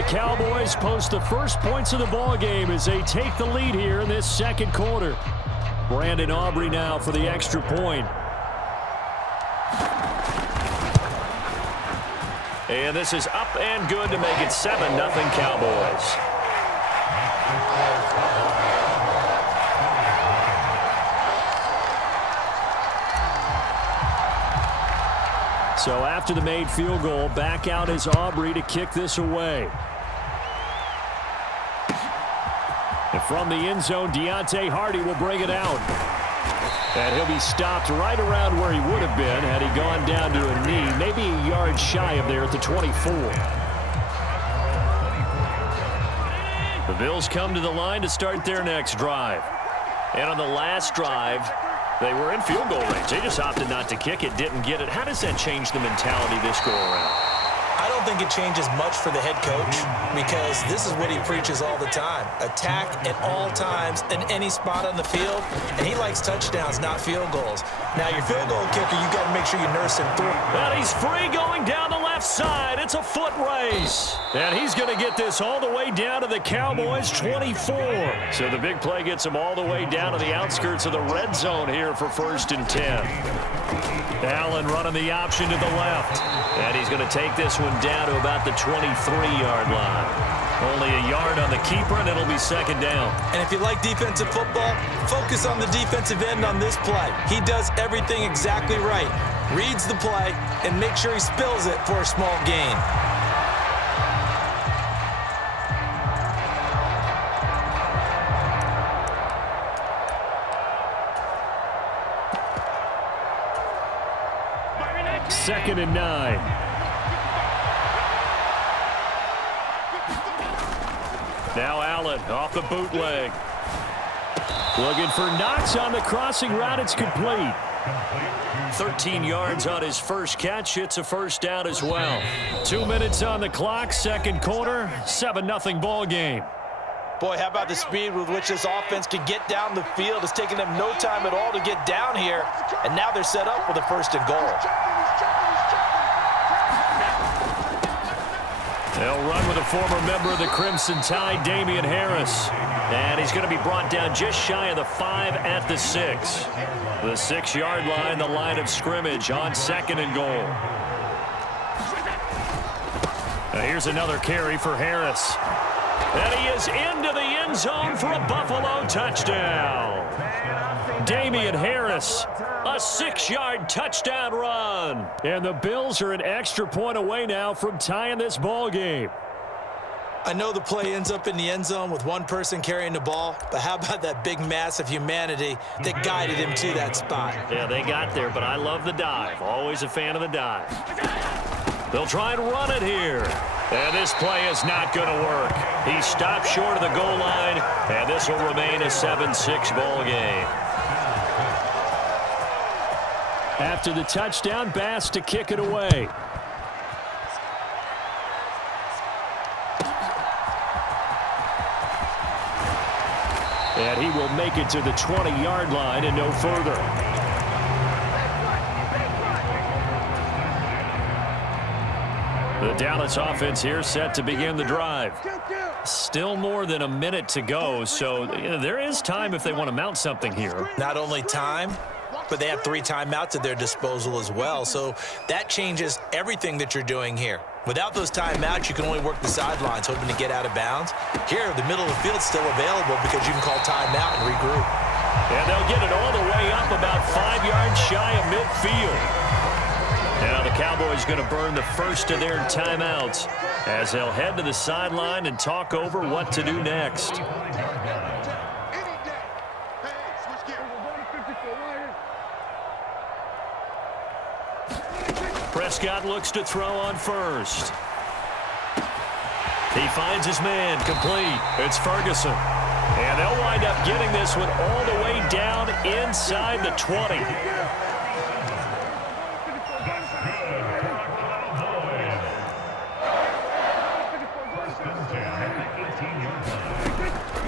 the Cowboys post the first points of the ball game as they take the lead here in this second quarter. Brandon Aubrey now for the extra point. And this is up and good to make it 7-0 Cowboys. So after the made field goal, back out is Aubrey to kick this away. And from the end zone, Deontay Hardy will bring it out. And he'll be stopped right around where he would have been had he gone down to a knee, maybe a yard shy of there at the 24. The Bills come to the line to start their next drive. And on the last drive, they were in field goal range. They just opted not to kick it, didn't get it. How does that change the mentality this go-around? I don't think it changes much for the head coach because this is what he preaches all the time. Attack at all times in any spot on the field, and he likes touchdowns, not field goals. Now, your field goal kicker, you got to make sure you nurse him through. And he's free going down the left side. It's a foot race. And he's going to get this all the way down to the Cowboys' 24. So the big play gets him all the way down to the outskirts of the red zone here for 1st and 10. Allen running the option to the left. And he's going to take this one down to about the 23-yard line. Only a yard on the keeper, and it'll be 2nd down. And if you like defensive football, focus on the defensive end on this play. He does everything exactly right. Reads the play and make sure he spills it for a small gain. Second and 9. Now Allen off the bootleg. Looking for Knox on the crossing route. It's complete. 13 yards on his first catch. It's a 1st down as well. 2 minutes on the clock. Second quarter. 7-0 ball game. Boy, how about the speed with which this offense can get down the field? It's taken them no time at all to get down here. And now they're set up with a 1st and goal. They'll run with a former member of the Crimson Tide, Damian Harris. And he's going to be brought down just shy of the 5 at the 6. The 6-yard line, the line of scrimmage on 2nd and goal. Now here's another carry for Harris. And he is into the end zone for a Buffalo touchdown. Damian Harris, a 6-yard touchdown run. And the Bills are an extra point away now from tying this ball game. I know the play ends up in the end zone with one person carrying the ball, but how about that big mass of humanity that guided him to that spot? Yeah, they got there, but I love the dive. Always a fan of the dive. They'll try and run it here. And this play is not going to work. He stopped short of the goal line, and this will remain a 7-6 ball game. After the touchdown, Bass to kick it away. And he will make it to the 20-yard line and no further. The Dallas offense here set to begin the drive. Still more than a minute to go, so there is time if they want to mount something here. Not only time, but they have 3 timeouts at their disposal as well, so that changes everything that you're doing here. Without those timeouts, you can only work the sidelines, hoping to get out of bounds. Here, the middle of the field's still available because you can call timeout and regroup. And they'll get it all the way up about 5 yards shy of midfield. Now the Cowboys going to burn the first of their timeouts as they'll head to the sideline and talk over what to do next. Prescott looks to throw on first. He finds his man, complete. It's Ferguson. And they'll wind up getting this one all the way down inside the 20.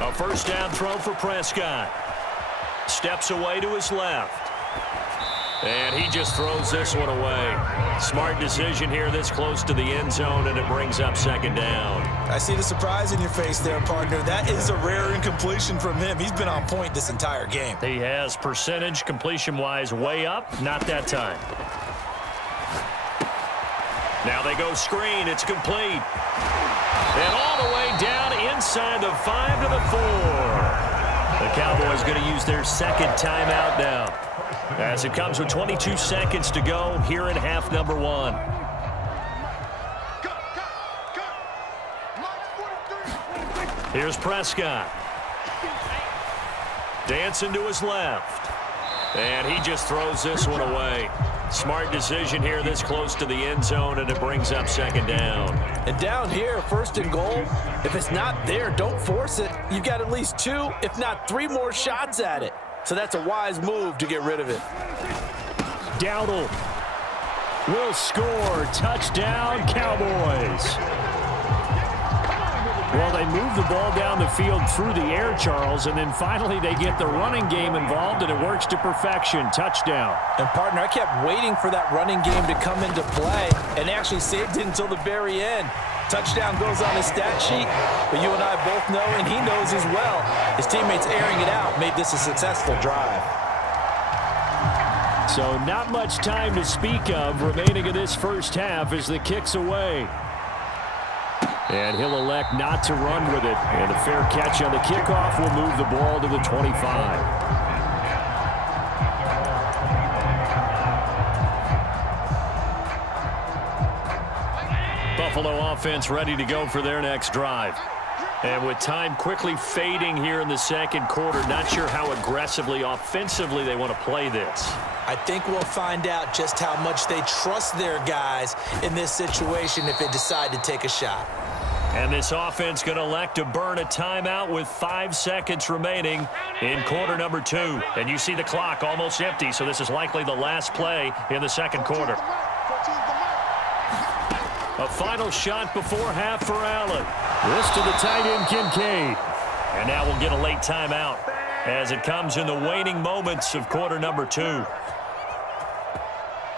A 1st down throw for Prescott. Steps away to his left. And he just throws this one away. Smart decision here this close to the end zone, and it brings up second down. I see the surprise in your face there, partner. That is a rare incompletion from him. He's been on point this entire game. He has percentage completion-wise way up. Not that time. Now they go screen. It's complete. And all the way down inside the 5 to the 4. The Cowboys going to use their second timeout now, as it comes with 22 seconds to go here in half number 1. Here's Prescott. Dancing to his left. And he just throws this one away. Smart decision here this close to the end zone, and it brings up second down. And down here, first and goal, if it's not there, don't force it. You've got at least 2, if not 3 more shots at it. So that's a wise move to get rid of it. Dowdle will score. Touchdown, Cowboys. Well, they move the ball down the field through the air, Charles, and then finally they get the running game involved, and it works to perfection. Touchdown. And, partner, I kept waiting for that running game to come into play, and actually saved it until the very end. Touchdown goes on his stat sheet, but you and I both know, and he knows as well, his teammates airing it out made this a successful drive. So not much time to speak of remaining in this first half as the kick's away. And he'll elect not to run with it. And a fair catch on the kickoff will move the ball to the 25. Buffalo offense ready to go for their next drive. And with time quickly fading here in the second quarter, not sure how aggressively, offensively they want to play this. I think we'll find out just how much they trust their guys in this situation if they decide to take a shot. And this offense going to elect to burn a timeout with 5 seconds remaining in quarter number 2. And you see the clock almost empty, so this is likely the last play in the second quarter. A final shot before half for Allen. This to the tight end, Kincaid. And now we'll get a late timeout as it comes in the waning moments of quarter number 2.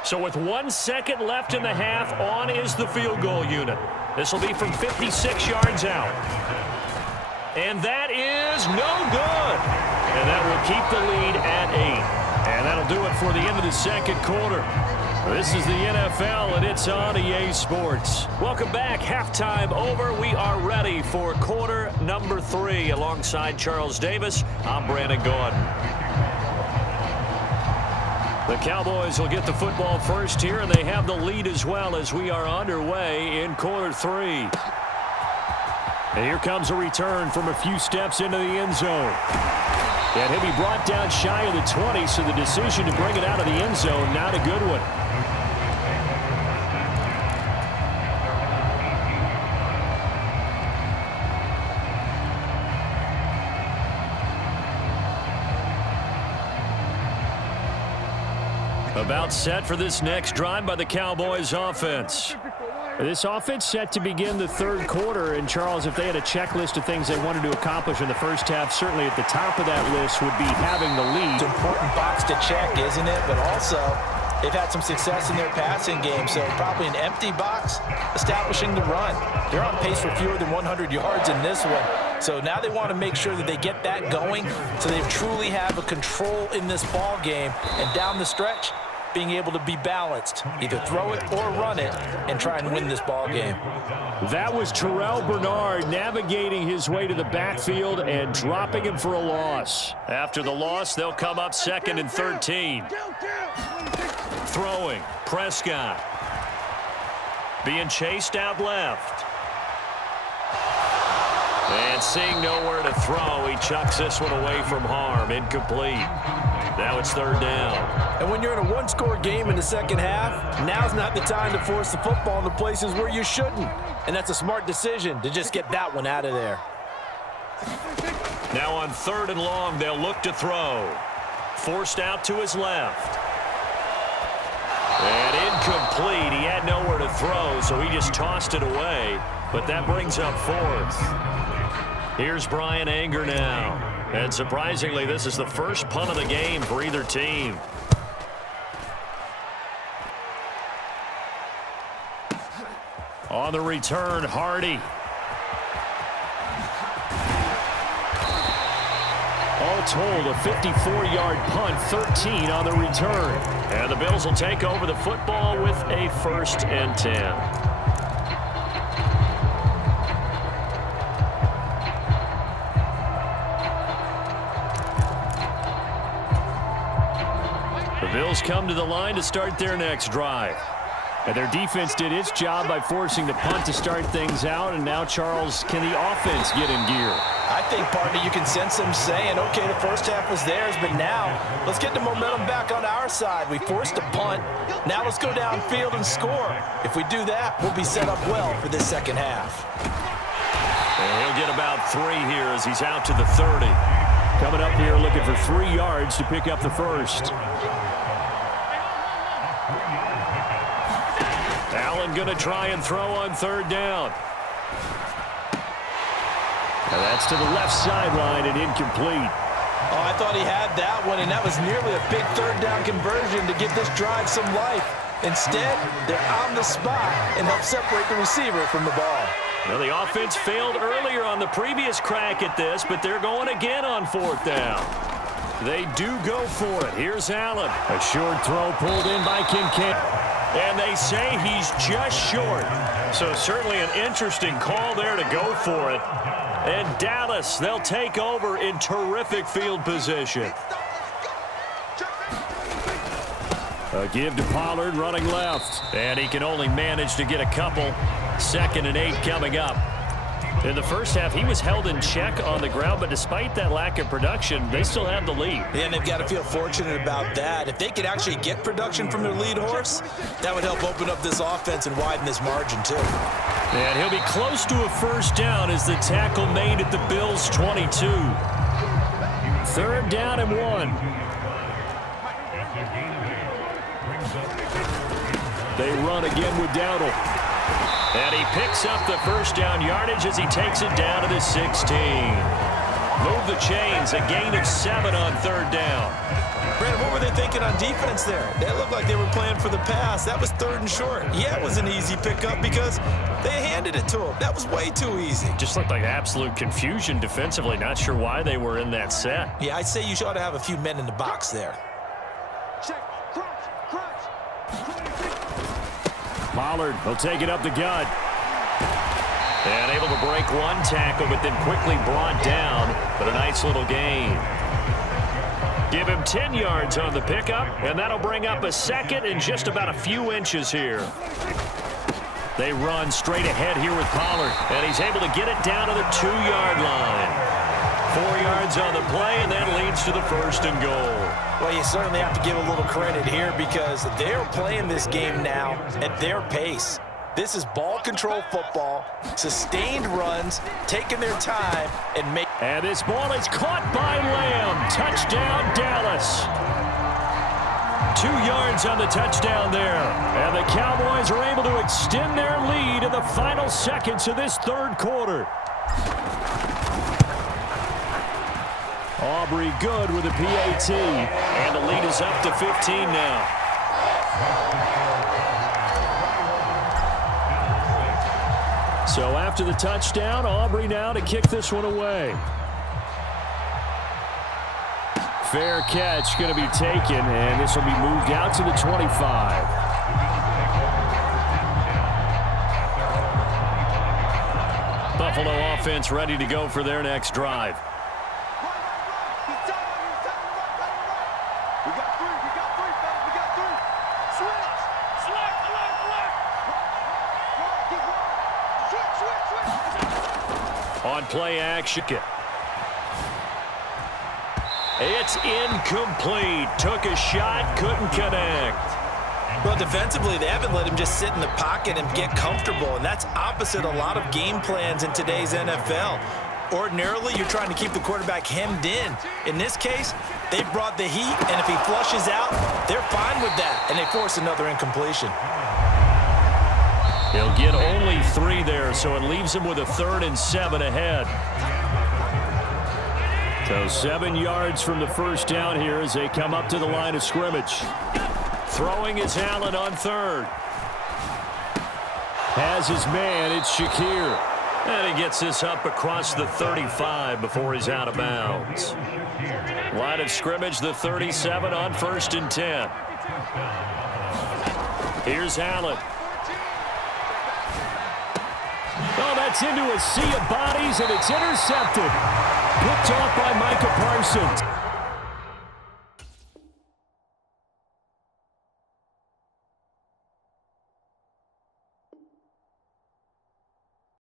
So with 1 second left in the half, on is the field goal unit. This will be from 56 yards out. And that is no good. And that will keep the lead at 8. And that'll do it for the end of the second quarter. This is the NFL, and it's on EA Sports. Welcome back. Halftime over. We are ready for quarter number 3. Alongside Charles Davis, I'm Brandon Gordon. The Cowboys will get the football first here, and they have the lead as well as we are underway in quarter 3. And here comes a return from a few steps into the end zone. And he'll be brought down shy of the 20, so the decision to bring it out of the end zone, not a good one. About set for this next drive by the Cowboys offense. This offense set to begin the third quarter, and Charles, if they had a checklist of things they wanted to accomplish in the first half, certainly at the top of that list would be having the lead. It's an important box to check, isn't it? But also, they've had some success in their passing game, so probably an empty box establishing the run. They're on pace for fewer than 100 yards in this one. So now they want to make sure that they get that going so they truly have a control in this ball game, and down the stretch, being able to be balanced, either throw it or run it, and try and win this ball game. That was Terrell Bernard navigating his way to the backfield and dropping him for a loss. After the loss, they'll come up 2nd and 13. Throwing, Prescott. Being chased out left. And seeing nowhere to throw, he chucks this one away from harm. Incomplete. Now it's 3rd down. And when you're in a one-score game in the second half, now's not the time to force the football in the places where you shouldn't. And that's a smart decision to just get that one out of there. Now on 3rd and long, they'll look to throw. Forced out to his left. And incomplete. He had nowhere to throw, so he just tossed it away. But that brings up 4th. Here's Brian Anger now. And surprisingly, this is the first punt of the game for either team. On the return, Hardy. All told, a 54-yard punt, 13 on the return. And the Bills will take over the football with a 1st and 10. The Bills come to the line to start their next drive. And their defense did its job by forcing the punt to start things out. And now, Charles, can the offense get in gear? I think, partner, you can sense them saying, okay, the first half was theirs, but now let's get the momentum back on our side. We forced a punt. Now let's go downfield and score. If we do that, we'll be set up well for this second half. And he'll get about 3 here as he's out to the 30. Coming up here looking for 3 yards to pick up the first. Allen going to try and throw on 3rd down. And that's to the left sideline and incomplete. Oh, I thought he had that one, and that was nearly a big 3rd down conversion to give this drive some life. Instead, they're on the spot and help separate the receiver from the ball. Well, the offense failed earlier on the previous crack at this, but they're going again on 4th down. They do go for it. Here's Allen. A short throw pulled in by Kincaid. And they say he's just short. So certainly an interesting call there to go for it. And Dallas, they'll take over in terrific field position. A give to Pollard running left. And he can only manage to get a couple. 2nd and 8 coming up. In the first half, he was held in check on the ground, but despite that lack of production, they still have the lead. Yeah, and they've got to feel fortunate about that. If they could actually get production from their lead horse, that would help open up this offense and widen this margin, too. And he'll be close to a 1st down as the tackle made at the Bills' 22. 3rd down and 1. They run again with Dowdle. And he picks up the 1st down yardage as he takes it down to the 16. Move the chains, a gain of 7 on 3rd down. Brandon, what were they thinking on defense there? They looked like they were playing for the pass. That was 3rd and short. Yeah, it was an easy pickup because they handed it to him. That was way too easy. Just looked like absolute confusion defensively. Not sure why they were in that set. Yeah, I'd say you ought to have a few men in the box there. Pollard will take it up the gut. And able to break 1 tackle, but then quickly brought down. But a nice little gain. Give him 10 yards on the pickup, and that'll bring up a 2nd and just about a few inches here. They run straight ahead here with Pollard, and he's able to get it down to the 2-yard line. 4 yards on the play, and that leads to the 1st and goal. Well, you certainly have to give a little credit here because they're playing this game now at their pace. This is ball control football, sustained runs, taking their time, and make. And this ball is caught by Lamb. Touchdown, Dallas. 2 yards on the touchdown there. And the Cowboys are able to extend their lead in the final seconds of this 3rd quarter. Aubrey good with a PAT. And the lead is up to 15 now. So after the touchdown, Aubrey now to kick this one away. Fair catch going to be taken, and this will be moved out to the 25. Buffalo offense ready to go for their next drive. On play action. It's incomplete. Took a shot, couldn't connect. Well, defensively, they haven't let him just sit in the pocket and get comfortable, and that's opposite a lot of game plans in today's NFL. Ordinarily, you're trying to keep the quarterback hemmed in. In this case, they brought the heat, and if he flushes out, they're fine with that, and they force another incompletion. He'll get only 3 there, so it leaves him with a 3rd and 7 ahead. So 7 yards from the 1st down here as they come up to the line of scrimmage. Throwing is Allen on 3rd. Has his man. It's Shakir. And he gets this up across the 35 before he's out of bounds. Line of scrimmage, the 37 on 1st and 10. Here's Allen. Oh, that's into a sea of bodies, and it's intercepted. Picked off by Micah Parsons.